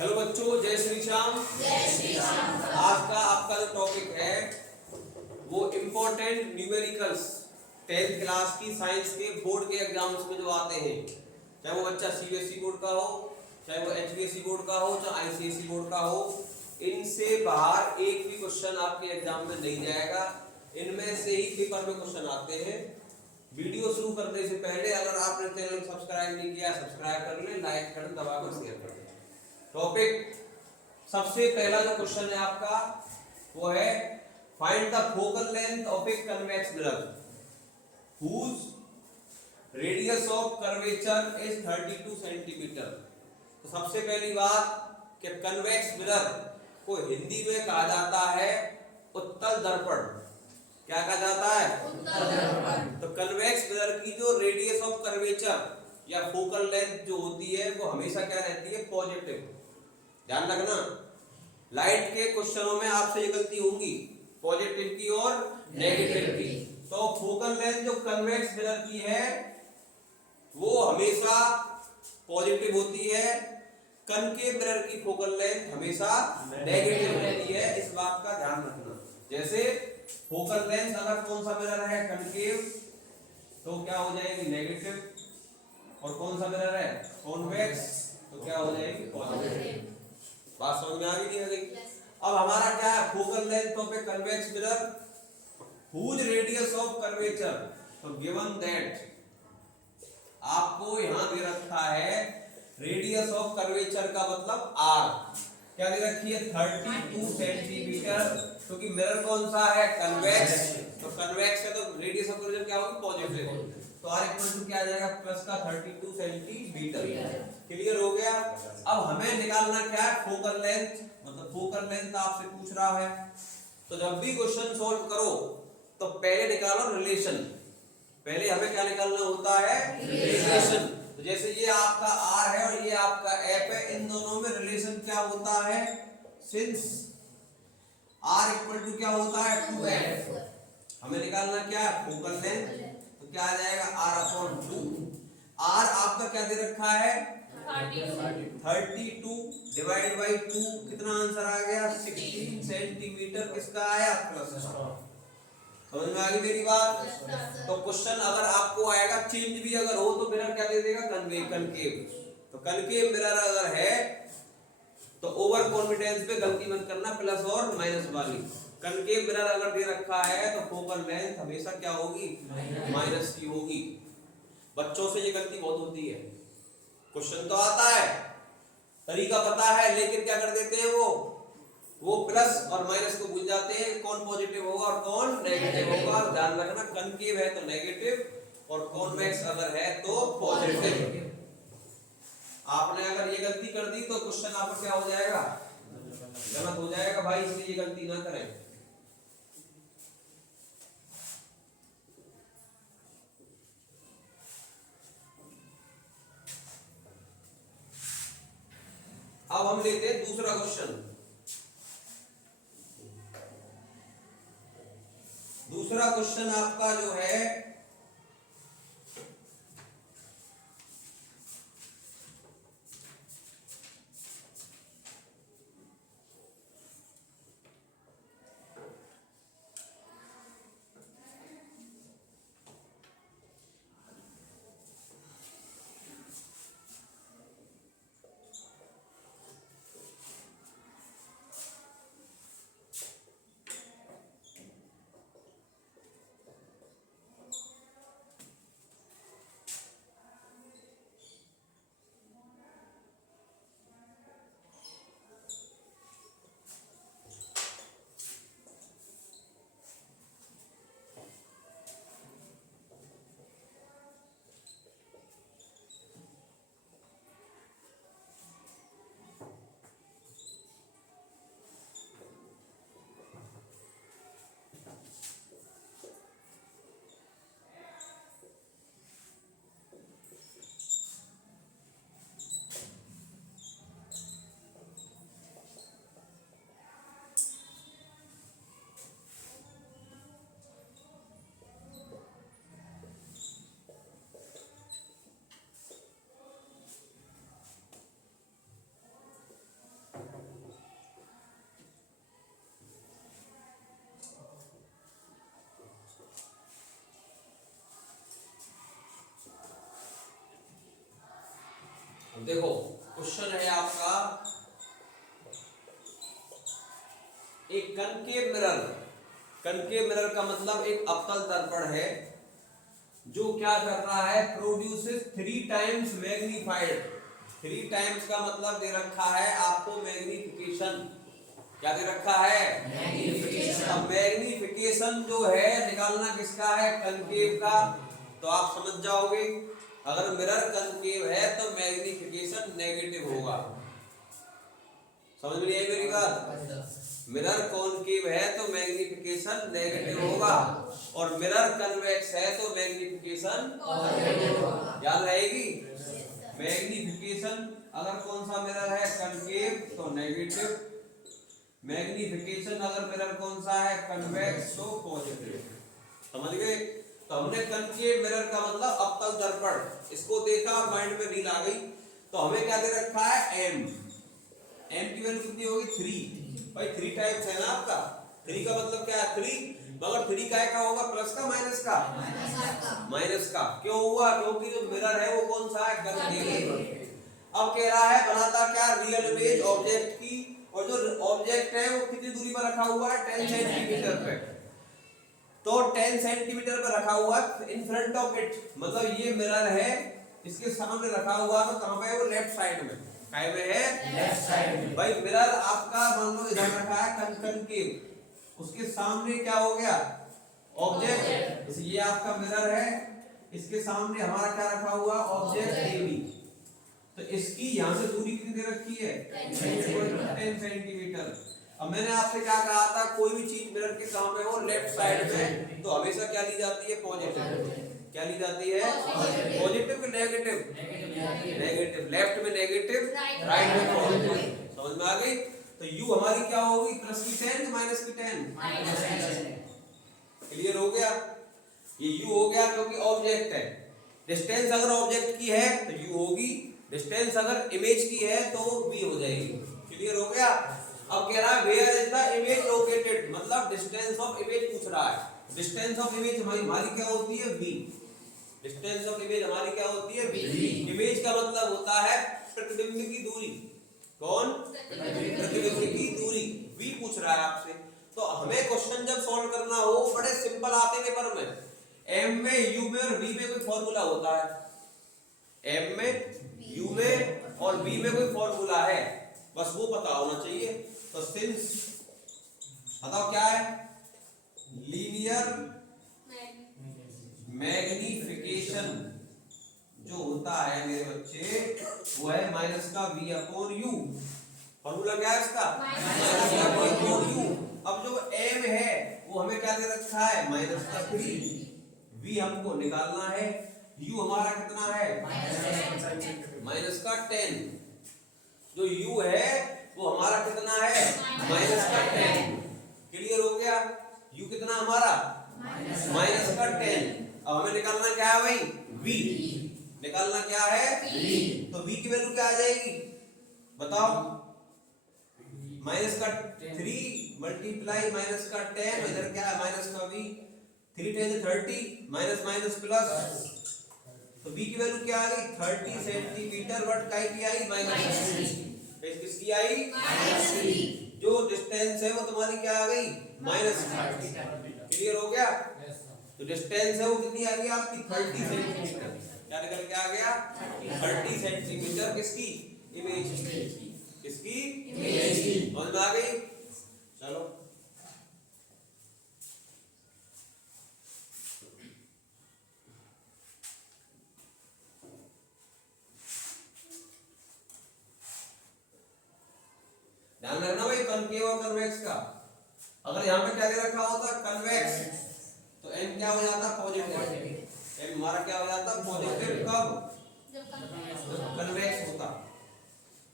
Hello बच्चों, जय श्री श्याम। जय श्री श्याम। आज का आपका जो टॉपिक है वो इम्पोर्टेंट न्यूमेरिकल्स 10th क्लास की साइंस के बोर्ड के एग्जाम्स में जो आते हैं, चाहे वो बच्चा सीबीएसई बोर्ड का हो, चाहे वो एचबीएसई बोर्ड का हो, चाहे आईसीएसई बोर्ड का हो, इनसे बाहर एक भी क्वेश्चन आपके एग्जाम में नहीं जाएगा। इनमें से ही पेपर में क्वेश्चन आते हैं। वीडियो शुरू करने से पहले अगर आपने चैनल सब्सक्राइब नहीं किया, सब्सक्राइब कर ले, लाइक कर, दबाकर शेयर कर दे। टॉपिक सबसे पहला जो क्वेश्चन है आपका वो है find the focal length of a convex mirror whose radius of curvature is 32 centimetre. तो सबसे पहली बात कि कन्वेक्स मिरर को हिंदी में कहा जाता है उत्तल दर्पण। क्या कहा जाता है? उत्तल दर्पण। तो कन्वेक्स मिरर की जो रेडियस ऑफ कर्वेचर या फोकल लेंथ जो होती है वो हमेशा क्या रहती है? पॉजिटिव। ध्यान रखना, लाइट के क्वेश्चनों में आपसे ये गलती होंगी, पॉजिटिव की और नेगेटिव की। तो फोकल लेंथ जो कन्वेक्स मिरर की है वो हमेशा पॉजिटिव होती है, कनकेव मिरर की फोकल लेंथ हमेशा नेगेटिव रहती है। इस बात का ध्यान रखना। जैसे फोकल लेंथ अगर कौन सा मिरर है? कनकेव, तो क्या हो जाएगी? नेगेटिव। और कौन सा मिरर है? कॉन्वेक्स, तो क्या हो जाएगी? पॉजिटिव। बात समझ में आ गई नहीं आ गई? अब हमारा क्या है? Focal length of a convex mirror whose radius of curvature. तो गिवन दैट आपको यहां दे रखा है रेडियस ऑफ कर्वेचर का मतलब आर। क्या दे रखी है? 32 सेंटीमीटर। क्योंकि मिरर कौन सा है? कन्वेक्स। तो कन्वेक्स है तो रेडियस ऑफ कर्वेचर क्या होगी? पॉजिटिव। तो आर इक्वल टू क्या आ जाएगा? प्लस का 32 सेंटीमीटर। क्लियर हो गया? अब हमें निकालना क्या है? Focal length. मतलब फोकल लेंथ आपसे पूछ रहा है तो जब भी क्वेश्चन सॉल्व करो तो पहले निकालो रिलेशन। पहले हमें क्या निकालना होता है? रिलेशन। तो जैसे ये आपका आर है और ये आपका एफ है, इन दोनों में रिलेशन क्या होता है? सिंस आर इक्वल टू क्या होता है? 2f। हमें निकालना क्या है? Focal length. तो क्या आ जाएगा? r upon 2। r आपका क्या दे रखा है? 32 डिवाइड बाई 2। कितना आंसर आ गया? 16 सेंटीमीटर। किसका आया? प्लस का। समझ में आ गई मेरी बात? तो क्वेश्चन अगर आपको आएगा चेंज भी अगर हो तो मिरर क्या दे देगा? कनकेव। तो कनकेव मिरर अगर है तो ओवर कॉन्फिडेंस पे गलती मत करना, प्लस और माइनस वाली। कनकेव मिरर अगर दे रखा है तो फोकल लेंथ हमेशा क्या होगी? माइनस की होगी। बच्चों से ये गलती बहुत होती है। क्वेश्चन तो आता है, तरीका पता है, लेकिन क्या कर देते हैं वो प्लस और माइनस को भूल जाते हैं। कौन पॉजिटिव होगा और कौन नेगेटिव होगा? ध्यान रखना, कनकेव है तो नेगेटिव और कॉन्वेक्स अगर है तो पॉजिटिव। आपने अगर ये गलती कर दी तो क्वेश्चन आपका क्या हो जाएगा? गलत हो जाएगा भाई, इसलिए ये गलती ना करें। अब हम लेते हैं दूसरा क्वेश्चन। दूसरा क्वेश्चन आपका जो है अब देखो क्वेश्चन है आपका एक कनकेव मिरर। कनकेव मिरर का मतलब एक अवतल दर्पण है जो क्या कर रहा है, प्रोड्यूसेस 3 टाइम्स मैग्नीफाइड। 3 टाइम्स का मतलब दे रखा है आपको मैग्निफिकेशन। क्या दे रखा है, मैग्निफिकेशन। अब मैग्निफिकेशन जो है निकालना किसका है, कनकेव का। तो आप समझ जाओगे अगर मिरर कनकेव है तो मैग्निफिकेशन नेगेटिव होगा। समझ में नहीं आई मेरी बात। मिरर कॉनकेव है तो मैग्निफिकेशन नेगेटिव होगा और मिरर कन्वेक्स है तो मैग्निफिकेशन पॉजिटिव होगा। याद रहेगी। मैग्निफिकेशन अगर कौन सा मिरर है, कनकेव, तो नेगेटिव। मैग्निफिकेशन अगर मिरर कौन सा है, कन्वेक्स, तो पॉजिटिव। समझ गए। तो हमने कनकेव मिरर का मतलब अवतल दर्पण इसको देखा और माइंड में रील आ गई। तो हमें क्या दे रखा है, एम। एम की वैल्यू कितनी होगी, 3। भाई 3 टाइम्स है ना आपका। 3 का मतलब क्या है, 3। मगर 3 का होगा, प्लस का माइनस का, माइनस का। क्यों हुआ, क्योंकि जो मिरर है वो कौन सा है, कनकेव। अब कह रहा है बनाता क्या, रियल इमेज ऑब्जेक्ट की। और जो ऑब्जेक्ट है वो कितनी दूरी पर रखा हुआ है, 10 सेंटीमीटर पे। तो 10 सेंटीमीटर पर रखा हुआ इन फ्रंट ऑफ इट, मतलब ये मिरर है इसके सामने रखा हुआ। तो कहां पे है वो, लेफ्ट साइड में। काय में है, लेफ्ट साइड में। भाई मिरर आपका मान लो इधर रखा है कनकेव, उसके सामने क्या हो गया, ऑब्जेक्ट। ये आपका मिरर है, इसके सामने हमारा क्या रखा हुआ, ऑब्जेक्ट एबी। तो इसकी यहां से दूरी कितनी दे रखी है, 10 सेंटीमीटर। अब मैंने आपसे क्या कहा था, कोई भी चीज मिरर के सामने हो लेफ्ट साइड में तो हमेशा क्या ली जाती है, पॉजिटिव। क्या ली जाती है, पॉजिटिव कि नेगेटिव, नेगेटिव। लेफ्ट में नेगेटिव, राइट में पॉजिटिव। समझ में आ गई। तो u हमारी क्या होगी, प्लस की 10 कि माइनस की 10। क्लियर हो गया। ये u हो गया क्योंकि ऑब्जेक्ट है। डिस्टेंस अगर ऑब्जेक्ट की है तो u होगी, डिस्टेंस अगर इमेज की है तो v हो जाएगी। क्लियर हो गया। अब कह रहा है where is the image located, मतलब डिस्टेंस ऑफ इमेज पूछ रहा है। डिस्टेंस ऑफ इमेज हमारी क्या होती है, v। डिस्टेंस ऑफ इमेज हमारी क्या होती है, v। इमेज का मतलब होता है प्रतिबिंब की दूरी। कौन, प्रतिबिंब की दूरी। v पूछ रहा है आपसे। तो हमें क्वेश्चन जब सॉल्व करना हो बड़े सिंपल आते पेपर में। m में, u में और v में कोई फॉर्मूला होता है। m में, u में और v में कोई फॉर्मूला है, बस वो पता होना चाहिए। तो सिंस बताओ क्या है, लीनियर मैग्निफिकेशन जो होता है मेरे बच्चे वो है माइनस का v अपॉन u। फॉर्मूला क्या है इसका, माइनस का v अपॉन u। अब जो m है वो हमें क्या दे रखा है, माइनस का 3। v हमको निकालना है, u हमारा कितना है, माइनस का 10। जो u है वो हमारा कितना है, माइनस का 10। क्लियर हो गया। u कितना हमारा, माइनस का 10। अब हमें निकालना क्या है भाई, v। निकालना क्या है, v। तो v की वैल्यू क्या आ जाएगी बताओ, माइनस का 3 मल्टीप्लाई माइनस का 10, इधर क्या है माइनस का v। 3 10 30, minus minus plus. तो v की वैल्यू क्या आ गई, 30 सेंटीमीटर। बट काय की आई, माइनस 3। किसकी आई, माइनस 3। जो डिस्टेंस है वो तुम्हारी क्या आ गई, माइनस 30। क्लियर हो गया। तो डिस्टेंस है वो कितनी आ गई आपकी, 30 सेंटीमीटर। क्या निकल के आ गया, 30 सेंटीमीटर। किसकी, इमेज की। किसकी, इमेज की। समझ में आ गई। चलो ध्यान रखना भाई, कनकेव और कन्वेक्स का। अगर यहाँ पे क्या दे रखा होता, कन्वेक्स, तो m क्या हो जाता, पॉजिटिव। m हमारा क्या हो जाता, पॉजिटिव। कब, जब कन्वेक्स होता।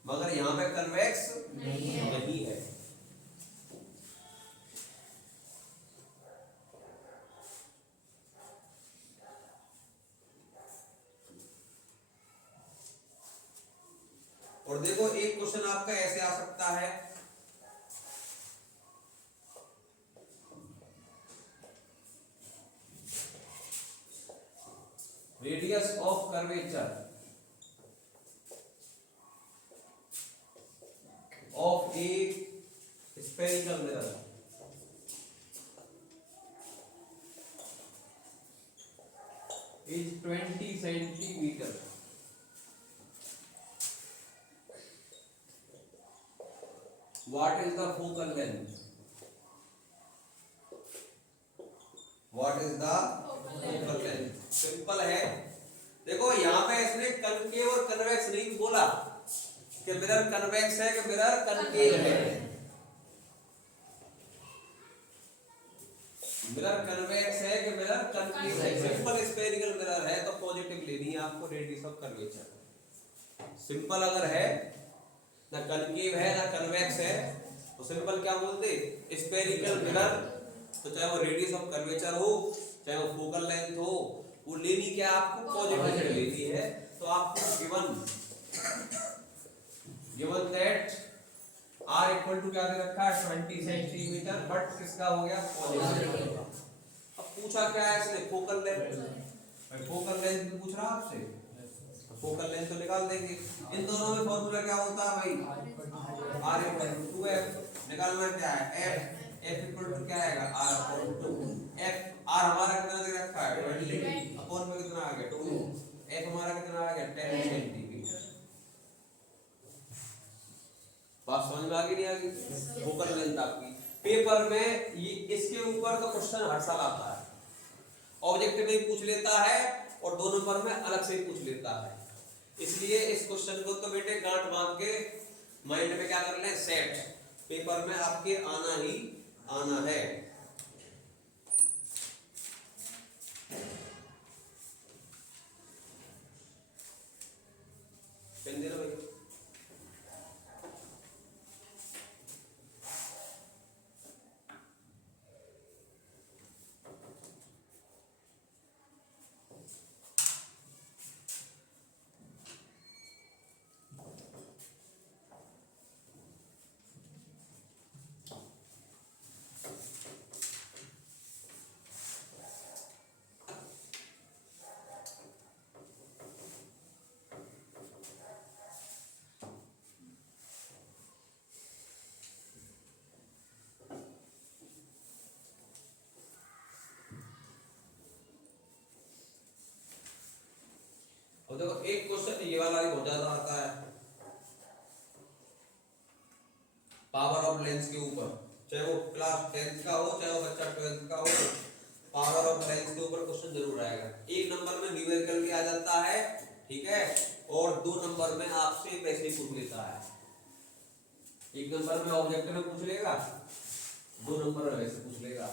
मगर यहाँ पे कन्वेक्स नहीं है। और देखो एक क्वेश्चन आपका ऐसे आ सकता है, radius of curvature. Of A spherical mirror is 20 centimetre. What is the focal length? What is the focal length? Simple है। देखो यहाँ पे इसने कनकेव और कन्वेक्स नहीं बोला कि मिरर कन्वेक्स है कि मिरर कनकेव है। मिरर कन्वेक्स है कि मिरर कनकेव है। सिंपल स्फेरिकल मिरर है तो पॉजिटिव लेनी है आपको रेडियस ऑफ कर्वेचर। सिंपल अगर है ना कनकेव है ना कन्वेक्स है तो सिंपल क्या बोलते स्फेरिकल मिरर। तो चाहे वो रेडियस ऑफ कर्वेचर हो चाहे वो फोकल लेंथ हो वो लेनी क्या आपको पॉजिटिव लेनी है। तो आपको given that r equal to क्या दे रखा है 20 सेंटीमीटर बट किसका हो गया पॉजिटिव। अब पूछा क्या है इसने फोकल लेंथ। भाई फोकल लेंथ भी पूछ रहा आपसे फोकल लेंथ तो निकाल देंगे। इन दोनों में फॉर्मूला क्या होता है भाई r इक्वल टू 2f। निकालना क्या है f इक्वल टू क्या आएगा r अपॉन 2। f r हमारा कितना दे रखा है 20 अपॉन में कितना आ गया 2। f हमारा कितना आ गया 10 सेंटीमीटर। बात समझ में आ गई नहीं आ गई। फोकल लेंथ आपकी पेपर में ये इसके ऊपर तो क्वेश्चन हर साल आता है। ऑब्जेक्टिव में पूछ लेता है और 2 नंबर में अलग से ही पूछ लेता है। इसलिए इस क्वेश्चन को तो बेटे गांठ बांध के माइंड में क्या कर लें सेट। पेपर में आपके आना ही आना है। पेन दे लो भाई। और देखो एक क्वेश्चन ये वाला भी बहुत ज्यादा आता है पावर ऑफ लेंस के ऊपर। चाहे वो क्लास 10th का हो चाहे वो बच्चा 12th का हो पावर ऑफ लेंस के ऊपर क्वेश्चन जरूर आएगा। 1 नंबर में न्यूमेरिकल भी आ जाता है ठीक है और 2 नंबर में आपसे वैसे ही पूछ लेता है। 1 नंबर में ऑब्जेक्ट में पूछ लेगा 2 नंबर में वैसे पूछ लेगा।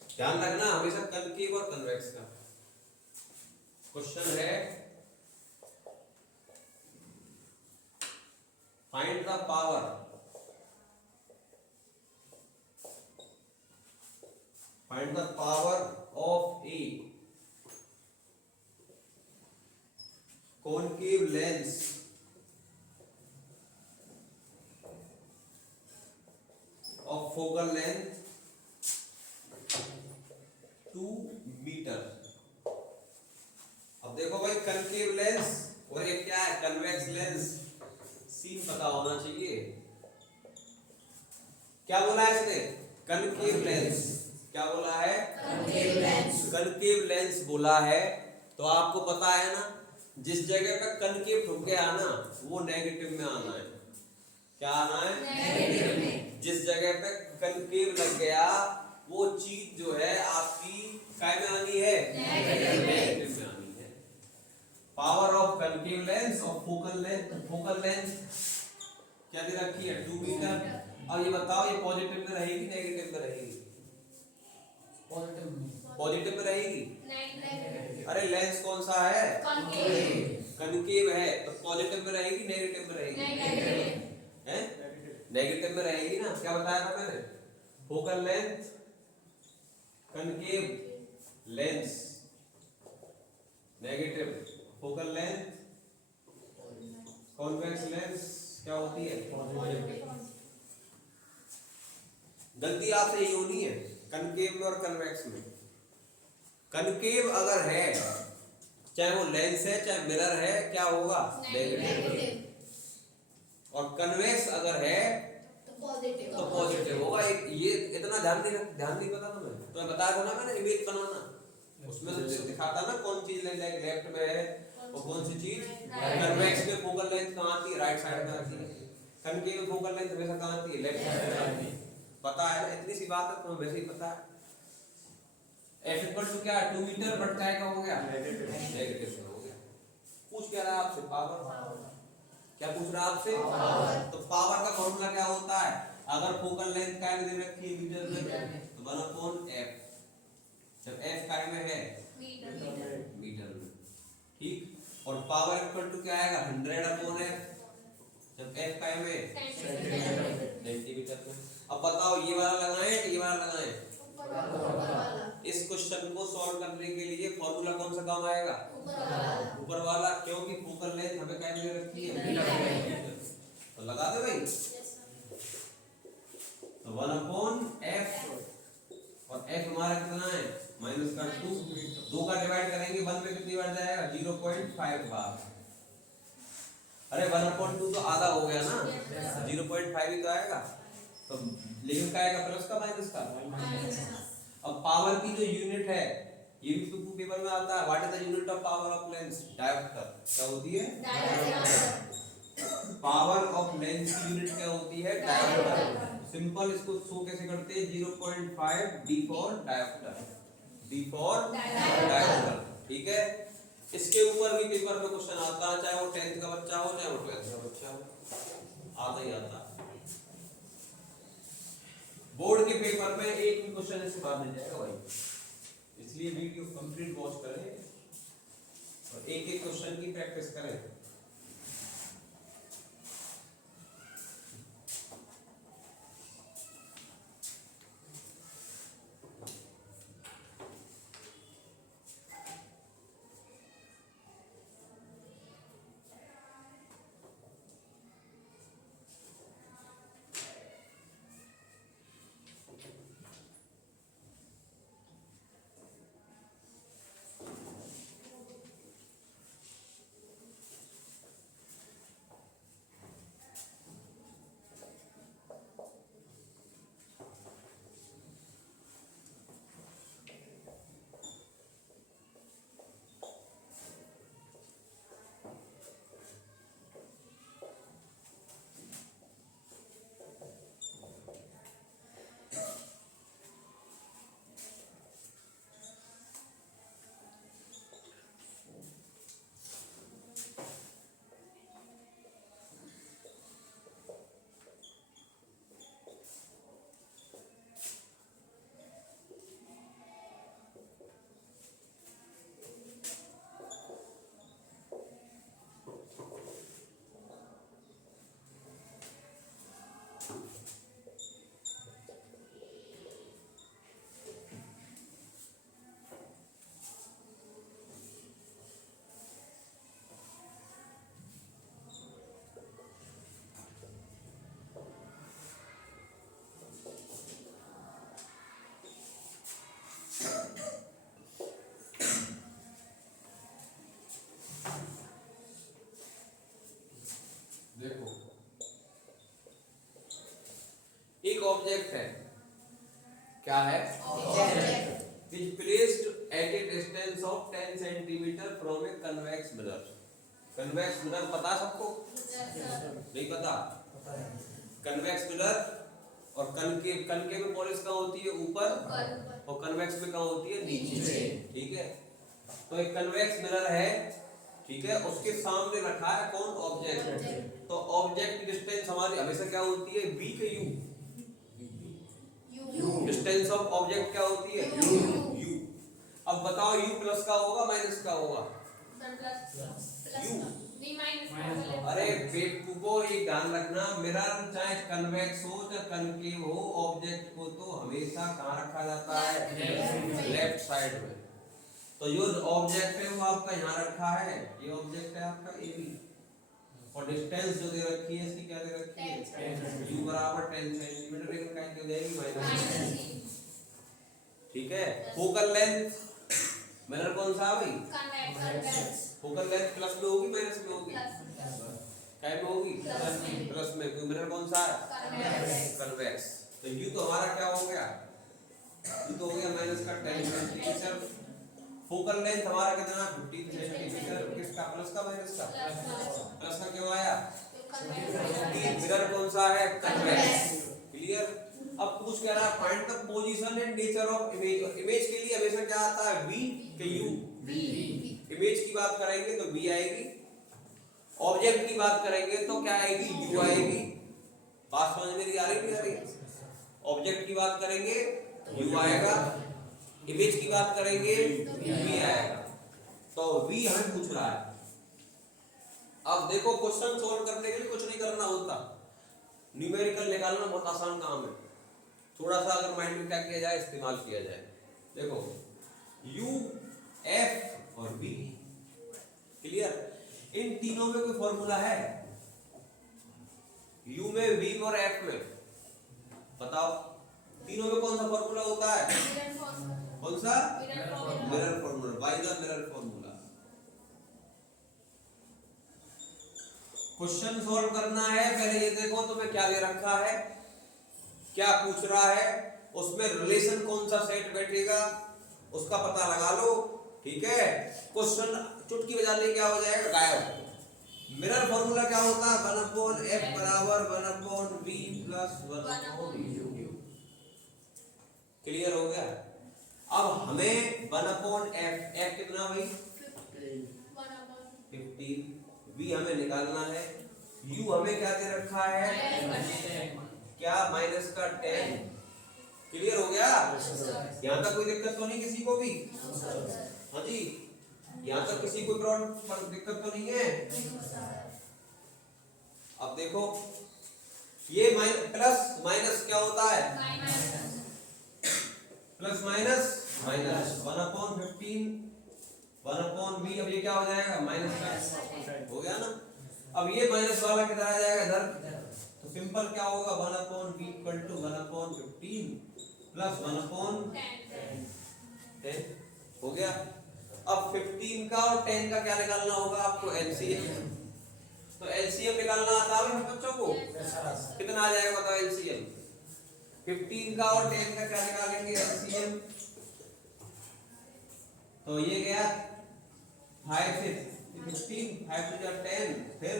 ध्यान रखना हमेशा कनकेव और कन्वेक्स का क्वेश्चन है। Find the power of a concave lens of focal length 2 metre. अब देखो भाई कनकेव लेंस और ये क्या है कन्वेक्स लेंस। सीन पता होना चाहिए। क्या बोला है इसने कनकेव लेंस। क्या बोला है कनकेव लेंस। कनकेव लेंस बोला है तो आपको पता है ना जिस जगह पे कनकेव ठुक गया ना वो नेगेटिव में आना है। क्या आना है नेगेटिव में। जिस जगह पे कनकेव लग गया वो चीज जो है आपकी काय में आनी है नेगेटिव में आनी है। पावर ऑफ कनकेव लेंस और फोकल लेंथ क्या दे रखी है 2 मीटर। अब ये बताओ ये पॉजिटिव में रहेगी नेगेटिव में रहेगी। पॉजिटिव में रहेगी। अरे लेंस कौन सा है कनकेव है तो पॉजिटिव में रहेगी नेगेटिव में रहेगी हैं नेगेटिव में रहेगी ना। क्या बताया था मैंने focal length concave lens negative focal length convex lens क्या होती है पॉजिटिव। गलती आपसे यही होनी है कनकेव में और कन्वेक्स में। कनकेव अगर है चाहे वो लेंस है चाहे मिरर है, क्या होगा? नेगेटिव। और कन्वेक्स अगर है तो पॉजिटिव होगा। ये इतना ध्यान नहीं पता तुम्हें? तो मैं बताया था ना मैंने, इमेज बनाना उसमें तो दिखाता ना कौन चीज लेफ्ट में है और कौन सी चीज। कन्वेक्स में फोकल लेंथ कहाँ आती है? राइट साइड में आती है। कनकेव में फोकल लेंथ हमेशा कहाँ आती है? लेफ्ट साइड में आती है। पता है, इतनी सी बात है तुम्हें वैसे ही पता है। F इक्वल टू क्या है? 2 मीटर, बट क्या हो गया? नेगेटिव हो गया। पूछ क्या रहा है आपसे? पावर। क्या पूछ रहा है आपसे? तो पावर का फॉर्मूला क्या होता है? अगर फोकल लेंथ काय में दे रखी है मीटर में, तो 1/f। जब f काय में है मीटर में, ठीक। और पावर इक्वल टू क्या आएगा? 100/f। जब f काय में सेंटीमीटर में। अब बताओ ये वाला लगाएं कि ये वाला लगाएं? इस क्वेश्चन को सॉल्व करने के लिए फॉर्मूला कौन सा काम आएगा? ऊपर वाला, क्योंकि फोकल लेंथ हमें क्या दे रखी है? तो लगा दे भाई। तो 1/f, और f हमारा कितना है? -2। 2 का डिवाइड करेंगे 1 पे कितनी बार जाएगा? 0.5 बार। अरे 1/2 तो आधा हो गया ना, 0.5 ही तो आएगा। तो लेकिन क्या आएगा? प्लस का माइनस का? अब पावर की जो यूनिट है, ये भी तो पेपर में आता है। What is the unit of power of lens? Dioptre. क्या होती है? पावर ऑफ लेंस की यूनिट क्या होती है? डायोप्टर। सिंपल इसको शो कैसे करते हैं? 0.5 d for dioptre, d for dioptre, ठीक है। इसके ऊपर भी पेपर में क्वेश्चन आता है, चाहे वो 10th का बच्चा हो चाहे वो 12th का बच्चा हो, आता ही आता है। बोर्ड के पेपर में एक भी क्वेश्चन ऐसे बाहर नहीं जाएगा भाई, इसलिए वीडियो कंप्लीट वॉच करें और एक एक क्वेश्चन की प्रैक्टिस करें। देखो, एक ऑब्जेक्ट है, क्या है? Object is placed at A distance of 10 centimetre from A convex mirror. Convex mirror पता सबको? नहीं पता? कन्वेक्स मिरर और कनकेव में पॉलिश कहाँ होती है? ऊपर, और कन्वेक्स में कहाँ होती है? नीचे, ठीक है। तो एक कन्वेक्स मिरर है, ठीक है, उसके सामने रखा है कौन? ऑब्जेक्ट। तो ऑब्जेक्ट की डिस्टेंस हमारी हमेशा क्या होती है? v के u। डिस्टेंस ऑफ ऑब्जेक्ट क्या होती है? u। अब बताओ u प्लस का होगा माइनस का होगा? u। अरे बेवकूफो, ये ध्यान रखना, मिरर चाहे कन्वेक्स हो चाहे कनकेव हो, ऑब्जेक्ट को तो हमेशा कहाँ रखा जाता है? लेफ्ट साइड में। तो जो ऑब्जेक्ट है वो आपका यहाँ रखा है, ये ऑब्जेक्ट है आपका ए बी, और डिस्टेंस जो दे रखी है इसकी क्या दे रखी है? u बराबर 10 सेंटीमीटर, लेकिन कहीं हो जाएगी माइनस, ठीक है। फोकल लेंथ मिरर कौन सा है भाई? Convex. फोकल लेंथ प्लस में होगी माइनस में होगी? क्या में होगी? प्लस में। क्योंकि मिरर कौन सा है? कन्वेक्स। तो यू तो हमारा क्या हो गया? यू तो हो गया माइनस का 10 सेंटीमीटर। फोकल लेंथ हमारा कितना? 15 सेंटीमीटर। किसका? प्लस का माइनस का? प्लस का क्यों आया? मिरर कौन सा है? कन्वेक्स। क्लियर? अब पूछ कह रहा है find the position and nature of image. Image के लिए हमेशा क्या आता है? वी के यू। इमेज की बात करेंगे तो वी आएगी, ऑब्जेक्ट की बात करेंगे तो क्या आएगी? यू आएगी। बात समझ में आ रही है? ऑब्जेक्ट की बात करेंगे यू आएगा, इमेज की बात करेंगे वी आएगा। तो वी हमें पूछ रहा है। अब देखो क्वेश्चन सॉल्व करने के लिए कुछ नहीं करना होता, न्यूमेरिकल निकालना बहुत आसान काम है। थोड़ा सा अगर माइंड में क्या किया जाए, इस्तेमाल किया जाए। देखो u, f और v, क्लियर? इन तीनों में कोई फॉर्मूला है? u में, v में और f में बताओ, तीनों में कौन सा फॉर्मूला होता है? कौन सा? Mirror formula. By the mirror formula. Question solve करना है, पहले ये देखो तुम्हें क्या दे रखा है, क्या पूछ रहा है, उसमें रिलेशन कौन सा सेट बैठेगा उसका पता लगा लो। ठीक है? क्वेश्चन चुटकी बजाने क्या हो जाएगा? गायब। मिरर फॉर्मूला क्या होता है? 1/f बराबर 1/v प्लस 1/u। क्लियर हो गया? अब हमें 1/f, f कितना भाई? 15, v हमें निकालना है, u हमें क्या दे रखा है? क्या? माइनस का 10। क्लियर हो गया? यहाँ तक कोई दिक्कत तो नहीं किसी को भी? हाँ जी, यहाँ तक किसी को दिक्कत तो नहीं है? अब देखो ये प्लस माइनस क्या होता है? Plus minus minus 1/15 1/v। अब ये क्या हो जाएगा? माइनस का हो गया ना। अब ये माइनस वाला किधर आ जाएगा? इधर। तो सिंपल क्या होगा? 1/v इक्वल टू 1/15 प्लस 1/10 हो गया। अब 15 का और 10 का क्या निकालना होगा आपको? एलसीएम। तो एलसीएम निकालना आता है हम बच्चों को? कितना आ जाएगा बताओ एलसीएम? 15 का और 10 का क्या निकालेंगे एलसीएम? तो ये गया 5 से 15, 5 to 10, फिर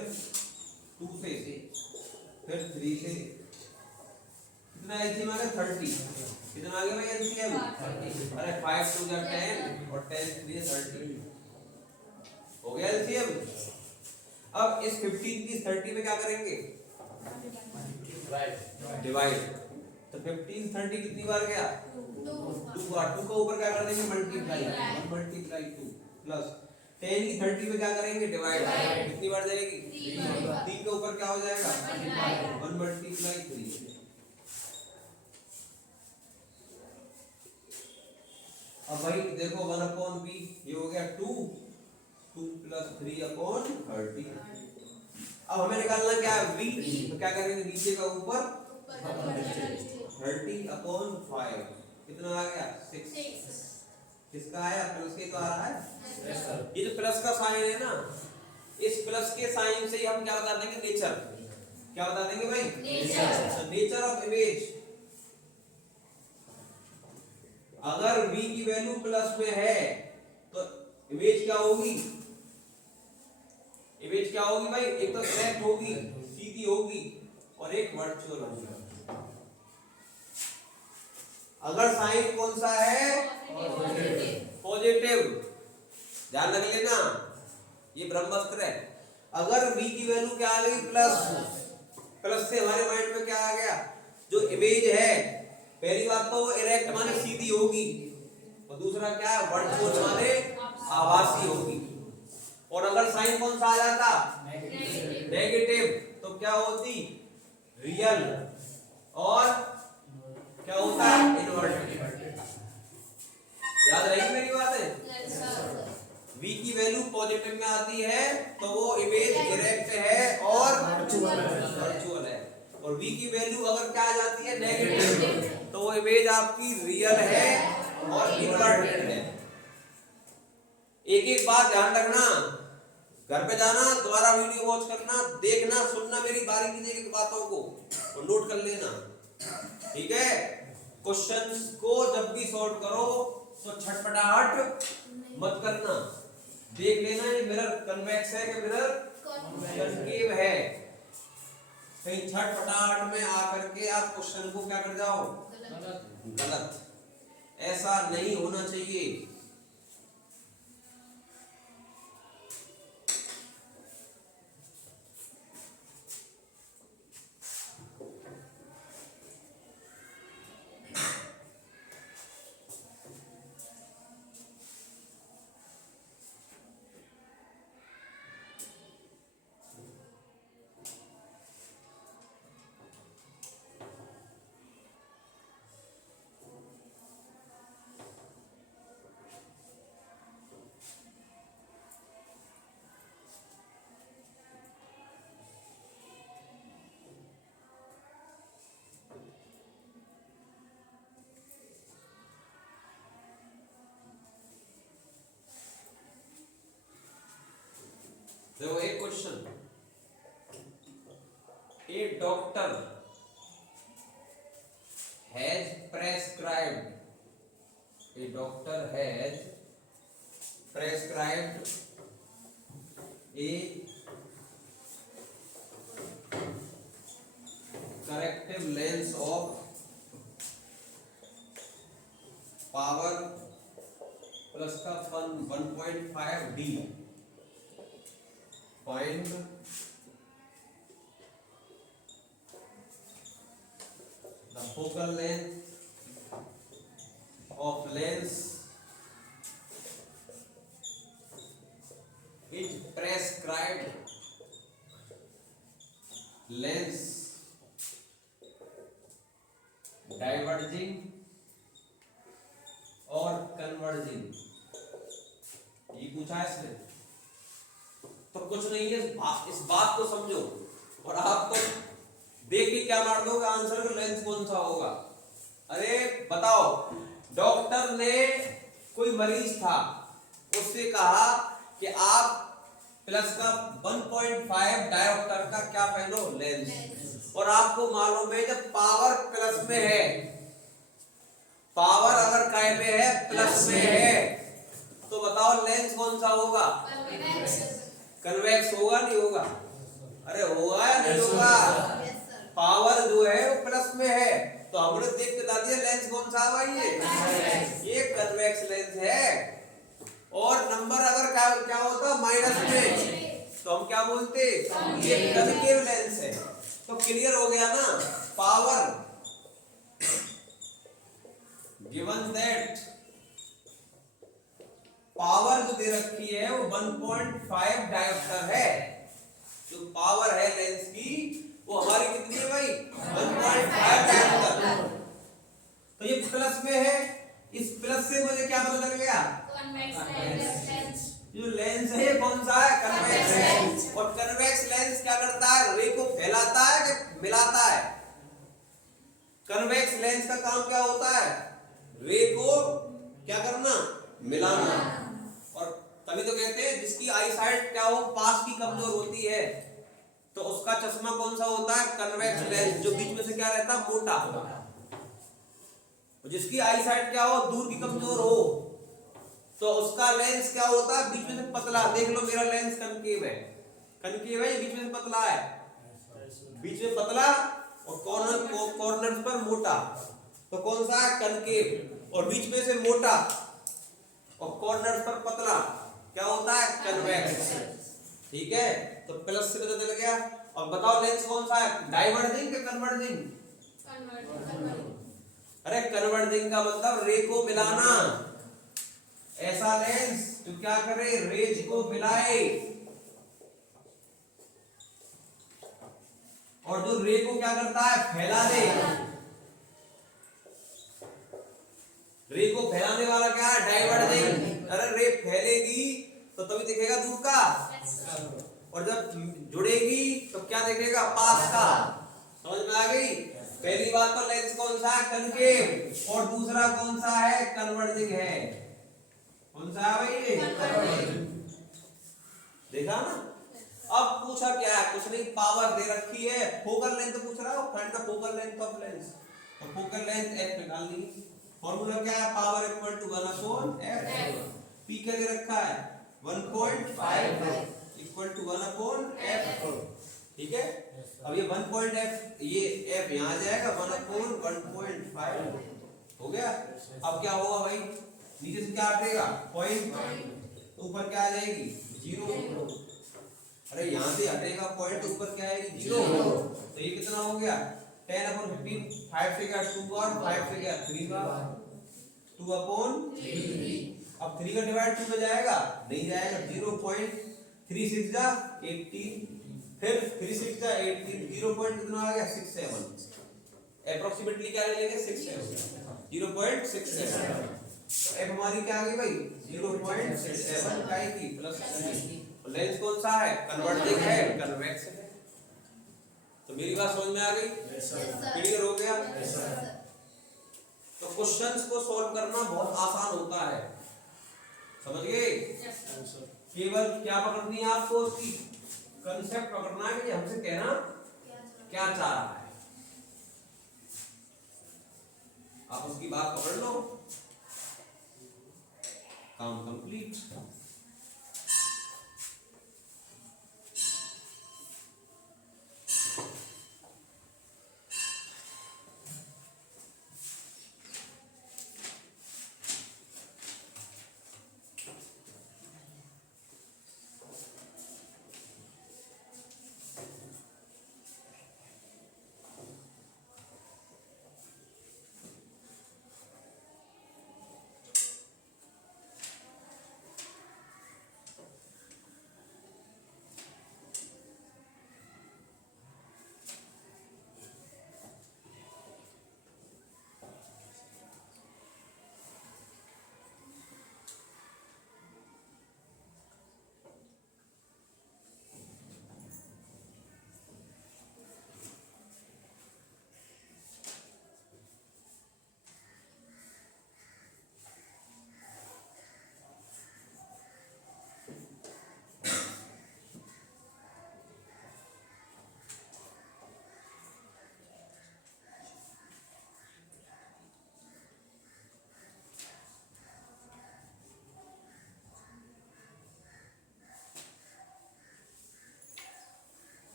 2 से, फिर 3 से, कितना एलसीएम आ गया? 30। कितना आ गया भाई एलसीएम? अरे 5 to 10 और 10 3 30 हो गया एलसीएम। अब इस 15 की 30 में क्या करेंगे? डिवाइड। तो 15 30 कितनी बार गया? 2 बार। 2 का ऊपर क्या कर देंगे? मल्टीप्लाई। 1 मल्टीप्लाई 2 प्लस 10 की 30 में क्या करेंगे? डिवाइड। कितनी बार जाएगी? 3 के ऊपर क्या हो जाएगा? 1 मल्टीप्लाई 3। अब भाई देखो 1/v ये हो गया 2 प्लस 3/30। अब हमें निकालना क्या है? v। तो क्या करेंगे? नीचे का ऊपर 30/5। कितना आ गया? 6। किसका आया? प्लस के तो आ रहा है। ये जो प्लस का साइन है ना, इस प्लस के साइन से ही हम क्या बता देंगे? नेचर। क्या बता देंगे भाई? नेचर। Nature of image. अगर v की वैल्यू प्लस में है तो इमेज क्या होगी? इमेज क्या होगी भाई? एक तो डायरेक्ट होगी, सीधी होगी, और एक वर्चुअल होगी। अगर साइन कौन सा है? पॉजिटिव। ध्यान रख लेना, ये ब्रह्मास्त्र है। अगर v की वैल्यू क्या आ गई? प्लस से हमारे माइंड में क्या आ गया? जो इमेज है, पहली बात तो वो इरेक्ट माने सीधी होगी, और दूसरा क्या है? वर्चुअल माने आभासी होगी। और अगर साइन कौन सा आ जाता? नेगेटिव, तो क्या होती? रियल। और क्या होता? इनवर्टेड। याद रहेगी मेरी बातें? v की वैल्यू पॉजिटिव में आती है तो वो इमेज इरेक्ट है और वर्चुअल है, और v की वैल्यू अगर क्या आ जाती है? नेगेटिव, तो वो इमेज आपकी रियल है और इनवर्टेड है। एक एक बात ध्यान रखना, घर पे जाना दोबारा वीडियो वॉच करना, देखना सुनना मेरी बारीकी से एक बातों को और नोट कर लेना, ठीक है। क्वेश्चंस को जब भी सॉल्व करो तो छटपटाहट मत करना, देख लेना ये मिरर कन्वेक्स है कि मिरर कॉन्केव है। कहीं छटपटाहट में आकर के आप क्वेश्चन को क्या कर जाओ, गलत। ऐसा नहीं होना चाहिए। देखो एक question, A doctor has prescribed, A doctor has prescribed a corrective lens of power plus का 1.5 D find the focal length of lens is prescribed lens diverging और converging, ये पूछा है इसने। तो कुछ नहीं है, इस बात को समझो और आपको देख के क्या मार दोगे आंसर का लेंस कौन सा होगा। अरे बताओ, डॉक्टर ने कोई मरीज था उससे कहा कि आप प्लस का 1.5 डायोप्टर का क्या पहनो, लेंस। और आपको मालूम है जब पावर प्लस में है, पावर अगर काय में है प्लस में है, तो बताओ लेंस कौन सा होगा, कन्वेक्स होगा नहीं होगा? अरे होगा या नहीं होगा? पावर जो है वो प्लस में है, तो हमने देख के बता दिया लेंस कौन सा है, ये कन्वेक्स लेंस है। और नंबर अगर क्या होता माइनस में, तो हम क्या बोलते, ये कनकेव लेंस है। तो क्लियर हो गया ना। पावर गिवन दैट पावर जो दे रखी है वो 1.5 डायोप्टर है, जो पावर है लेंस की वो हमारी कितनी है भाई, 1.5 डायोप्टर। तो ये प्लस में है, इस प्लस से मुझे क्या पता लग गया, जो लेंस है कौन सा है, कन्वेक्स लेंस। और कन्वेक्स लेंस क्या करता है, रे को फैलाता है कि मिलाता है? कन्वेक्स लेंस का काम क्या होता है, रे को क्या करना, मिलाना। और तभी तो कहते हैं जिसकी आई साइट क्या हो, पास की कमजोर होती है, तो उसका चश्मा कौन सा होता है, कन्वेक्स लेंस, जो बीच में से क्या रहता है, मोटा। जिसकी आई साइट क्या हो, दूर की कमजोर हो, तो उसका लेंस क्या होता है, बीच में से पतला। देख लो मेरा लेंस कनकेव है, कनकेव है, ये बीच में से पतला है, बीच में पतला और कॉर्नर पर मोटा। तो कौन सा है, कनकेव। और बीच में से मोटा और कॉर्नर पर पतला क्या होता है, कन्वेक्स। ठीक है, तो प्लस से पता चल गया। और बताओ लेंस कौन सा है, डाइवर्जिंग या कन्वर्जिंग? अरे कन्वर्जिंग का मतलब रे को मिलाना। ऐसा लेंस जो क्या करे, रेज को मिलाए। और जो रे को क्या करता है, फैला दे। रे को फैलाने वाला क्या है, डाइवर्जिंग। अरे रे फैलेगी तो तभी दिखेगा दूर का, और जब जुड़ेगी तो क्या दिखेगा, पास का। समझ में आ गई? पहली बात तो लेंस कौन सा है, कनकेव। और दूसरा कौन सा है, कन्वर्जिंग है। कौन सा है भाई ये? देखा ना। अब पूछा क्या है, कुछ नहीं, पावर दे रखी है, फोकल लेंथ पूछ रहा है, find the focal length of lens. तो फोकल लेंथ f निकालनी है। फॉर्मूला क्या है, power equal to 1 upon f। p क्या दे रखा है 1.5 इक्वल टू 1 अपॉन f। ठीक है। अब ये 1 पॉइंट f, ये f यहां आ जाएगा 1 अपॉन 1.5 हो गया। अब क्या होगा भाई, नीचे से क्या हटेगा पॉइंट, ऊपर क्या आ जाएगी 0। अरे यहाँ से हटेगा पॉइंट, ऊपर क्या आएगी 0। तो ये कितना हो गया 10 अपॉन 15, 5 से क्या 2 और 5 से क्या 3 का 2 अपॉन 3। अब 3 का डिवाइड 2 में जाएगा नहीं जाएगा, 0.36 जा 18, फिर 3 6 जा 18, 0 पॉइंट कितना आ गया 67। अप्रोक्सीमेटली क्या ले लेंगे 67, 0.67। एफ हमारी क्या आ गई भाई 0.67 का की प्लस। लेंस कौन सा है, कन्वर्जिंग है, कन्वेक्स है। तो मेरी बात समझ में आ गई, क्लियर हो गया। तो क्वेश्चंस को सॉल्व करना बहुत आसान होता है, समझ गए। केवल क्या पकड़नी है आपको, उसकी कंसेप्ट पकड़ना है कि हमसे कहना क्या चाह रहा है, आप उसकी बात पकड़ लो, काम कंप्लीट।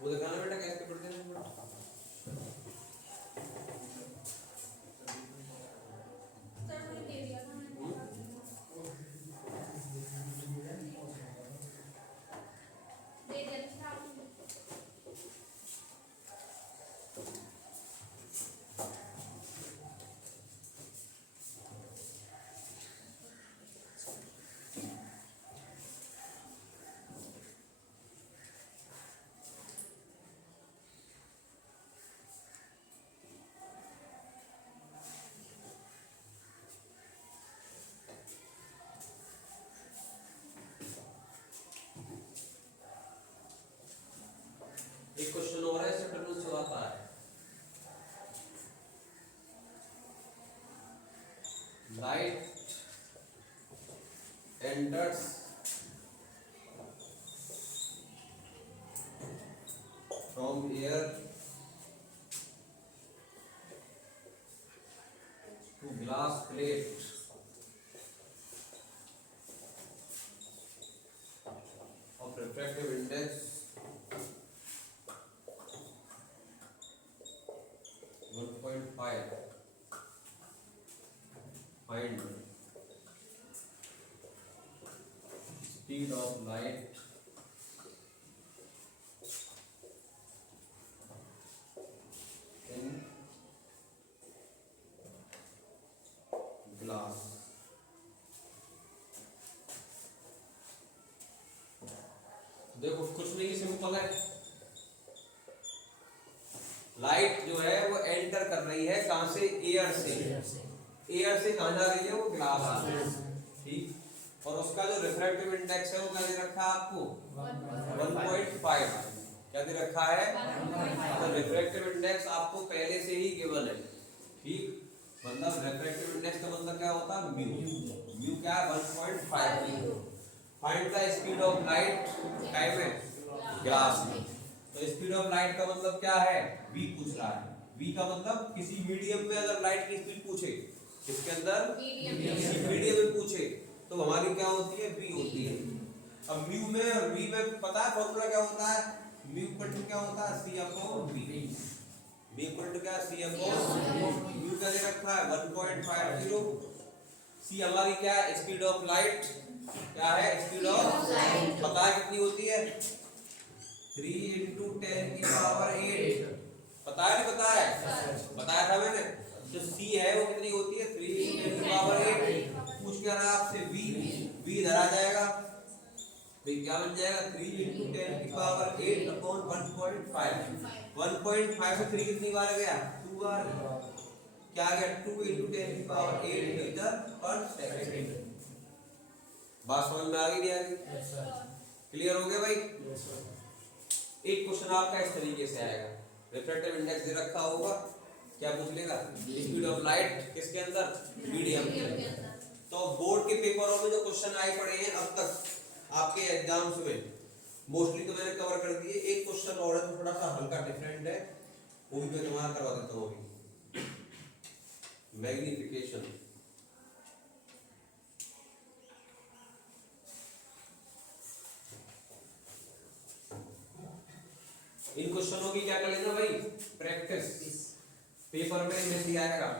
वो दिखाना बेटा कैसे पढ़ते हैं। एक क्वेश्चन और है, इससे टर्नल से आता है। Light enters from air to glass plate of refractive index 1.5. Find speed of light in glass. देखो कुछ नहीं, सिंपल है। लाइट जो है वो एंटर कर रही है कहां से? एयर से। एयर से कहां जा रही है? वो ग्लास में। ठीक। और उसका जो रिफ्रैक्टिव इंडेक्स है वो क्या दे रखा है आपको? 1.5। क्या दे रखा है? तो रिफ्रैक्टिव इंडेक्स आपको पहले से ही गिवन है। ठीक। मतलब रिफ्रैक्टिव इंडेक्स का मतलब क्या होता है? म्यू। म्यू क्या है? 1.5। Find the speed of light time है ग्लास में। तो स्पीड ऑफ लाइट का मतलब क्या है? v पूछ रहा है। v का मतलब किसी मीडियम में अगर लाइट की स्पीड पूछे, किसके अंदर? किसी मीडियम में पूछे, तो हमारी क्या होती है? v होती है। अब म्यू में और v में पता है फॉर्मूला क्या होता है? म्यू इक्वल टू क्या होता है? c upon v। v equal to क्या? c अपॉन म्यू का दे रखा है 1.50। c हमारी क्या है? Speed of light. क्या है? Speed of light. पता है कितनी होती है? 3 × 10⁸ पता है? नहीं पता है? बताया था मैंने। जो c है वो कितनी होती है? 3 × 10⁸। पूछ क्या रहा आपसे? v इधर आ जाएगा, तो क्या बन जाएगा? 3 × 10⁸ अपॉन 1.5। 1.5 से 3 कितनी बार गया? 2 बार। क्या आ गया? 2 × 10⁸ मीटर पर सेकंड। बात समझ में आ गई नहीं आ गई? क्लियर हो गया भाई? एक क्वेश्चन आपका इस तरीके से आएगा। रिफ्रैक्टिव इंडेक्स दे रखा होगा, क्या पूछ लेगा? स्पीड ऑफ लाइट किसके अंदर? मीडियम के अंदर। तो बोर्ड के पेपरों में जो क्वेश्चन आए पड़े हैं अब तक आपके एग्जाम्स में, मोस्टली तो मैंने कवर कर दिए। एक क्वेश्चन और है जो थोड़ा सा हल्का डिफरेंट है, वो भी मैं तुम्हारा करवा देता हूँ अभी। मैग्निफिकेशन। इन क्वेश्चनों की क्या कर लेना भाई? प्रैक्टिस। पेपर में इनमें दिया आएगा।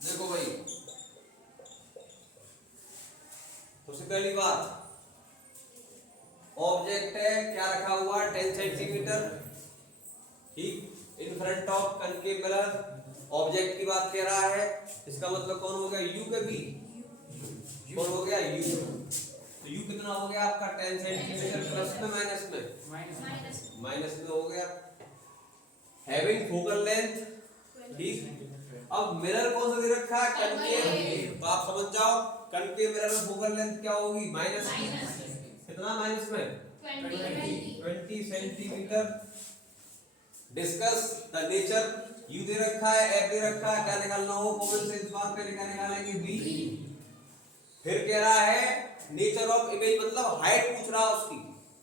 देखो भाई, सबसे पहली बात, ऑब्जेक्ट है क्या रखा हुआ? 10 सेंटीमीटर। ठीक। In front of concave mirror. Object की बात कह रहा है, इसका मतलब कौन हो गया? यू के बी। कौन हो गया? यू। तो यू कितना हो गया आपका? 10 सेंटीमीटर। प्लस में माइनस में? माइनस में हो गया। Having focal length. ठीक। अब मिरर कौन सा दे रखा है? कनकेव। तो आप समझ जाओ, कनकेव मिरर में फोकल लेंथ क्या होगी? माइनस। कितना माइनस में? 20 centimetre. Discuss the nature. You they रखा है, एफ दे रखा है, क्या निकालना हो? कॉमन सेंस बात पे निकालेंगे बी। फिर कह रहा है नेचर ऑफ इमेज, मतलब हाइट पूछ रहा है उसकी।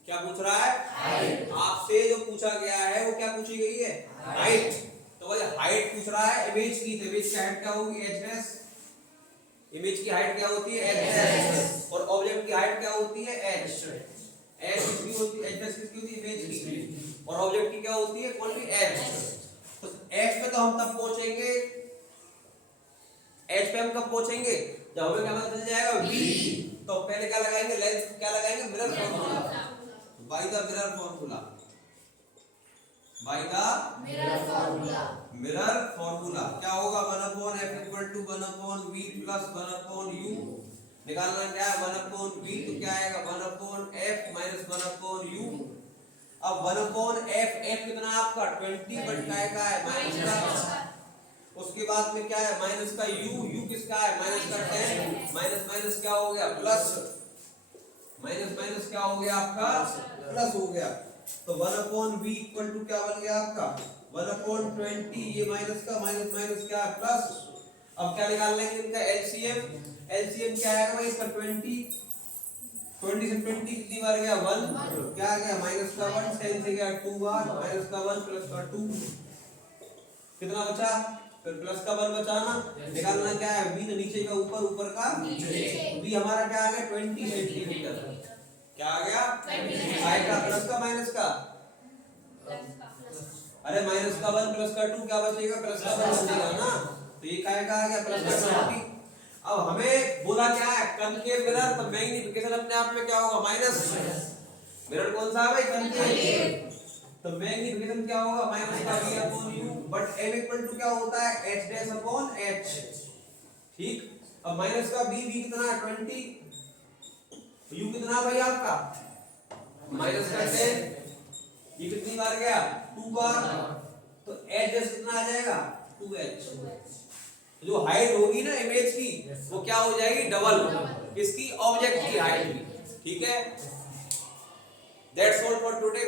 क्या पूछ रहा है? हाइट। आपसे जो पूछा गया है वो क्या पूछी गई है? हाइट। तो भाई हाइट पूछ रहा है इमेज की, तो इमेज की हाइट क्या होगी? एच। इमेज की हाइट क्या होती है? एच। और ऑब्जेक्ट की हाइट क्या होती है? एच। एच किसकी होती है? एच किसकी होती है? इमेज की। और ऑब्जेक्ट की क्या होती है? Only H. तो एच पे तो हम तब पहुंचेंगे, एच पे हम कब पहुंचेंगे? जब हमें क्या पता चल जाएगा v, तो पहले क्या लगाएंगे, लेंथ क्या लगाएंगे, mirror formula, by the mirror formula, by the mirror formula, mirror formula क्या होगा, 1/f equal to 1/v plus 1/u। निकालना क्या है, 1/v तो क्या आएगा, 1/f माइनस 1/u। अब 1/f, f कितना आपका 20, बट काय का है माइनस का। उसके बाद में क्या है, माइनस का u किसका है, माइनस का 10, माइनस माइनस क्या हो गया, प्लस, माइनस माइनस क्या हो गया आपका, प्लस हो गया। तो 1/v इक्वल टू क्या बन गया आपका, 1/20, ये माइनस का माइनस माइनस क्या है, प्लस। अब क्या निकाल लेंगे इनका एलसीएम, एलसीएम क्या आएगा भाई इसका 20 से 20 कितनी बार गया, 1, क्या आ गया माइनस का 1, 10 से गया 2 बार, माइनस का 1 प्लस का 2, कितना बचा, फिर प्लस का 1 बचा ना। निकालना क्या है, v तो नीचे का ऊपर, ऊपर का नीचे, v हमारा क्या आ गया 20 सेंटीमीटर, क्या आ गया, आएगा प्लस का माइनस का, अरे माइनस का 1 प्लस का 2 क्या बचेगा, प्लस का 1 बचेगा ना। तो ये काय का आ गया, प्लस का 20। अब हमें बोला क्या है, कनकेव मिरर, तो मैग्निफिकेशन अपने आप में क्या होगा, माइनस। मिरर कौन सा है भाई, कनकेव, तो मैग्निफिकेशन क्या होगा, माइनस का v upon u, but m equal to क्या होता है, h डैश अपॉन h, ठीक। अब माइनस का v कितना है 20, u कितना भाई आपका माइनस का 10, ये कितनी बार गया 2 बार, तो h डैश कितना आ जाएगा 2h। जो हाइट होगी ना इमेज की, वो क्या हो जाएगी, डबल, किसकी, ऑब्जेक्ट की हाइट की, ठीक है। That's all for today.